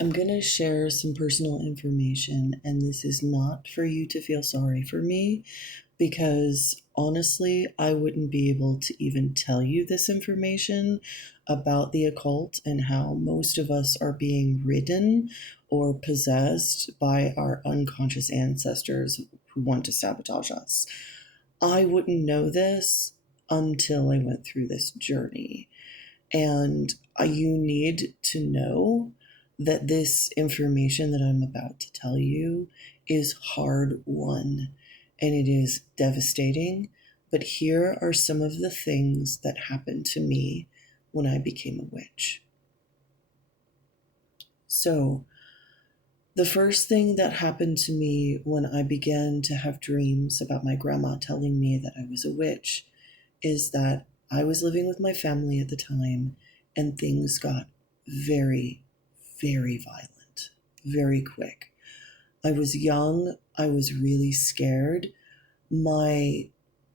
I'm going to share some personal information, and this is not for you to feel sorry for me because honestly, I wouldn't be able to even tell you this information about the occult and how most of us are being ridden or possessed by our unconscious ancestors who want to sabotage us. I wouldn't know this until I went through this journey. And you need to know that this information that I'm about to tell you is hard won and it is devastating. But here are some of the things that happened to me when I became a witch. So, the first thing that happened to me when I began to have dreams about my grandma telling me that I was a witch is that I was living with my family at the time and things got very, very violent, very quick. I was young, I was really scared. My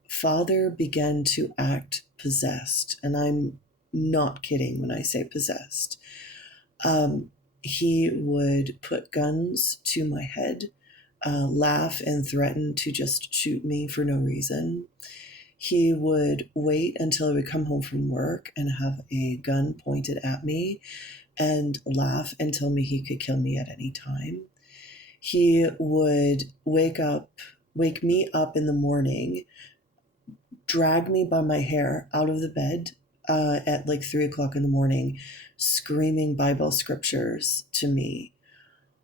father began to act possessed, and I'm not kidding when I say possessed. He would put guns to my head, laugh, and threaten to just shoot me for no reason. He would wait until I would come home from work and have a gun pointed at me and laugh and tell me he could kill me at any time. He would wake me up in the morning, drag me by my hair out of the bed at like 3 o'clock in the morning, screaming Bible scriptures to me.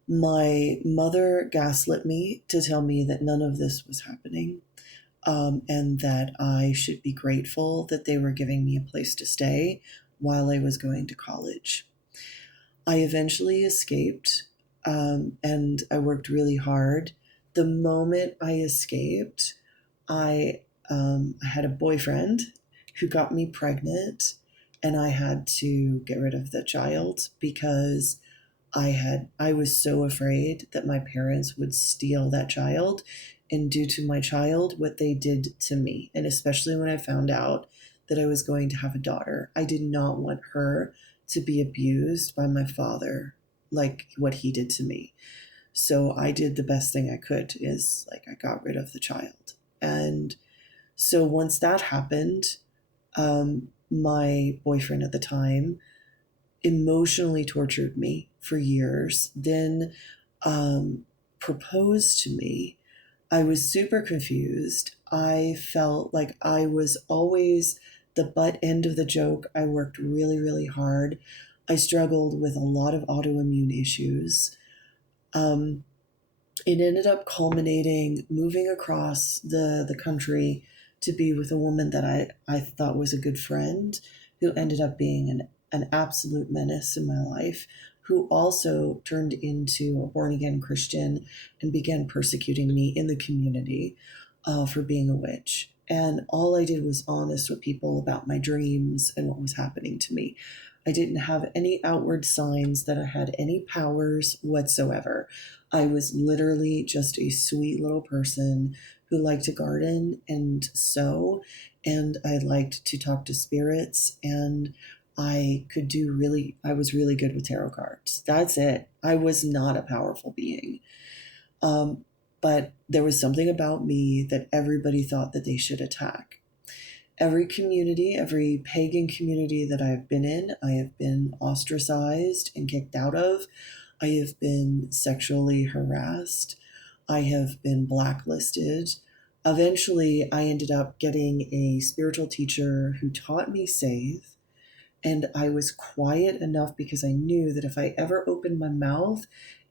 My mother gaslit me to tell me that none of this was happening, and that I should be grateful that they were giving me a place to stay while I was going to college. I eventually escaped, and I worked really hard. The moment I escaped, I had a boyfriend who got me pregnant, and I had to get rid of the child because I was so afraid that my parents would steal that child and do to my child what they did to me. And especially when I found out that I was going to have a daughter, I did not want her to be abused by my father like what he did to me. So I did the best thing I could, is like I got rid of the child. And so once that happened, my boyfriend at the time emotionally tortured me for years, then proposed to me. I was super confused. I felt like I was always the butt end of the joke. I worked really, really hard. I struggled with a lot of autoimmune issues. Um, it ended up culminating moving across the country to be with a woman that I thought was a good friend, who ended up being an absolute menace in my life, who also turned into a born again Christian and began persecuting me in the community for being a witch. And all I did was honest with people about my dreams and what was happening to me. I didn't have any outward signs that I had any powers whatsoever. I was literally just a sweet little person who liked to garden and sew, and I liked to talk to spirits, and I was really good with tarot cards. That's it. I was not a powerful being. Um, but there was something about me that everybody thought that they should attack. Every community, every pagan community that I've been in, I have been ostracized and kicked out of. I have been sexually harassed. I have been blacklisted. Eventually, I ended up getting a spiritual teacher who taught me Save, and I was quiet enough because I knew that if I ever opened my mouth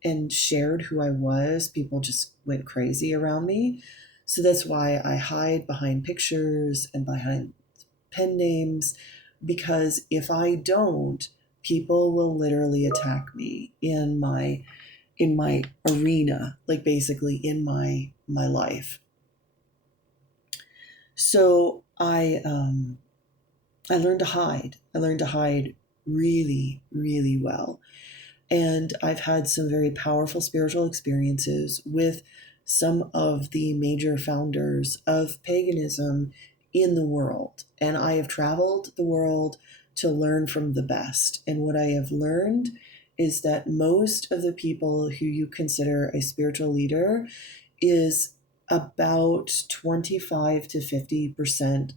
and shared who I was, people just went crazy around me. So that's why I hide behind pictures and behind pen names, because if I don't, people will literally attack me in my arena, like basically in my life. So I learned to hide. I learned to hide really, really well. And I've had some very powerful spiritual experiences with some of the major founders of paganism in the world. And I have traveled the world to learn from the best. And what I have learned is that most of the people who you consider a spiritual leader is about 25 to 50%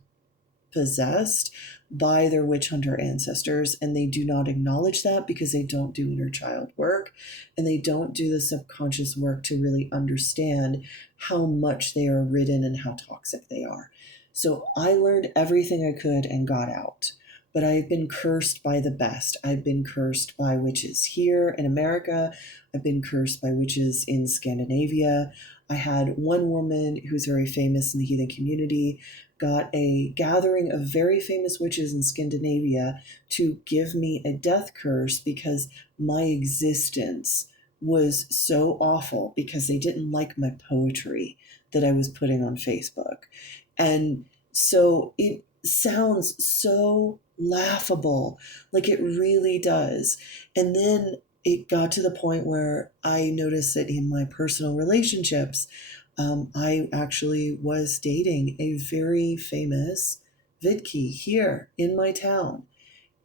possessed by their witch hunter ancestors, and they do not acknowledge that because they don't do inner child work, and they don't do the subconscious work to really understand how much they are ridden and how toxic they are. So I learned everything I could and got out. But I've been cursed by the best. I've been cursed by witches here in America. I've been cursed by witches in Scandinavia. I had one woman who's very famous in the heathen community got a gathering of very famous witches in Scandinavia to give me a death curse because my existence was so awful because they didn't like my poetry that I was putting on Facebook. And so it sounds so laughable, like it really does. And then it got to the point where I noticed that in my personal relationships, I actually was dating a very famous Vidki here in my town.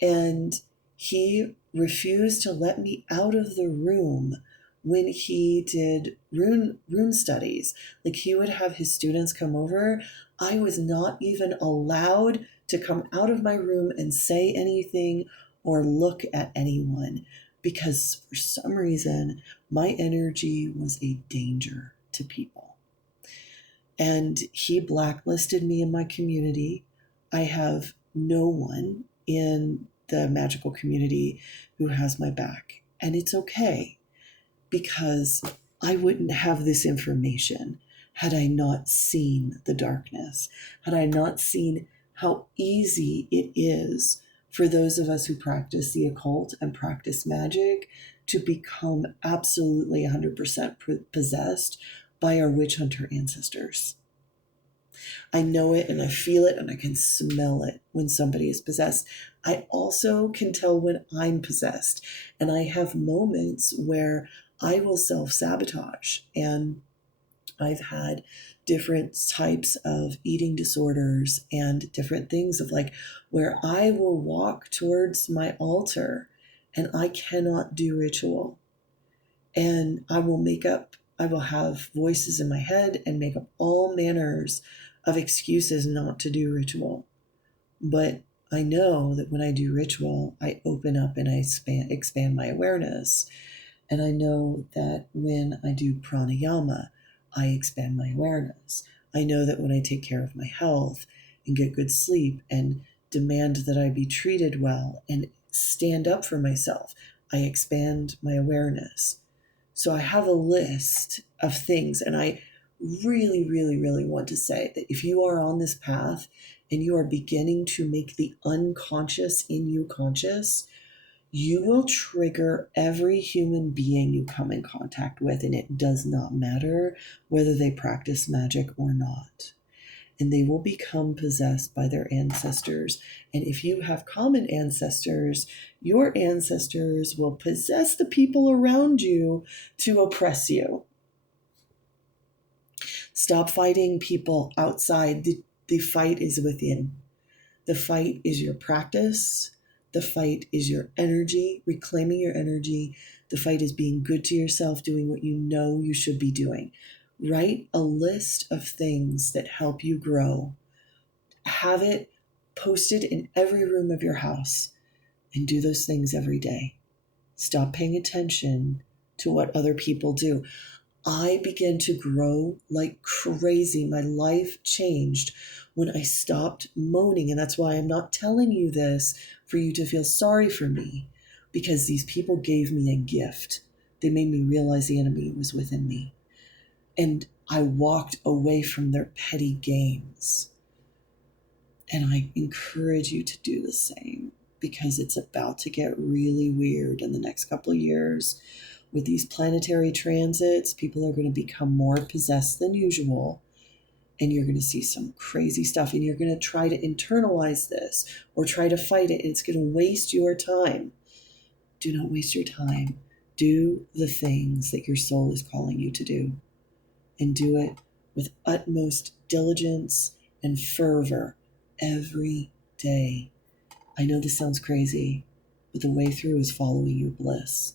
And he refused to let me out of the room when he did rune studies. Like he would have his students come over. I was not even allowed to come out of my room and say anything or look at anyone because for some reason my energy was a danger to people. And he blacklisted me in my community. I have no one in the magical community who has my back. And it's okay because I wouldn't have this information had I not seen the darkness, had I not seen how easy it is for those of us who practice the occult and practice magic to become absolutely 100% possessed by our witch hunter ancestors. I know it and I feel it and I can smell it when somebody is possessed. I also can tell when I'm possessed. And I have moments where I will self-sabotage. And I've had different types of eating disorders and different things of like where I will walk towards my altar and I cannot do ritual. And I will have voices in my head and make up all manners of excuses not to do ritual. But I know that when I do ritual, I open up and I expand my awareness. And I know that when I do pranayama, I expand my awareness. I know that when I take care of my health and get good sleep and demand that I be treated well and stand up for myself, I expand my awareness. So I have a list of things, and I really, really, really want to say that if you are on this path and you are beginning to make the unconscious in you conscious, you will trigger every human being you come in contact with, and it does not matter whether they practice magic or not. And they will become possessed by their ancestors. And if you have common ancestors, your ancestors will possess the people around you to oppress you. Stop fighting people outside. The fight is within. The fight is your practice. The fight is your energy, reclaiming your energy. The fight is being good to yourself, doing what you know you should be doing. Write a list of things that help you grow. Have it posted in every room of your house and do those things every day. Stop paying attention to what other people do. I began to grow like crazy. My life changed when I stopped moaning. And that's why I'm not telling you this for you to feel sorry for me, because these people gave me a gift. They made me realize the enemy was within me. And I walked away from their petty games. And I encourage you to do the same, because it's about to get really weird in the next couple of years. With these planetary transits, people are going to become more possessed than usual. And you're going to see some crazy stuff. And you're going to try to internalize this or try to fight it. And it's going to waste your time. Do not waste your time. Do the things that your soul is calling you to do. And do it with utmost diligence and fervor every day. I know this sounds crazy, but the way through is following your bliss.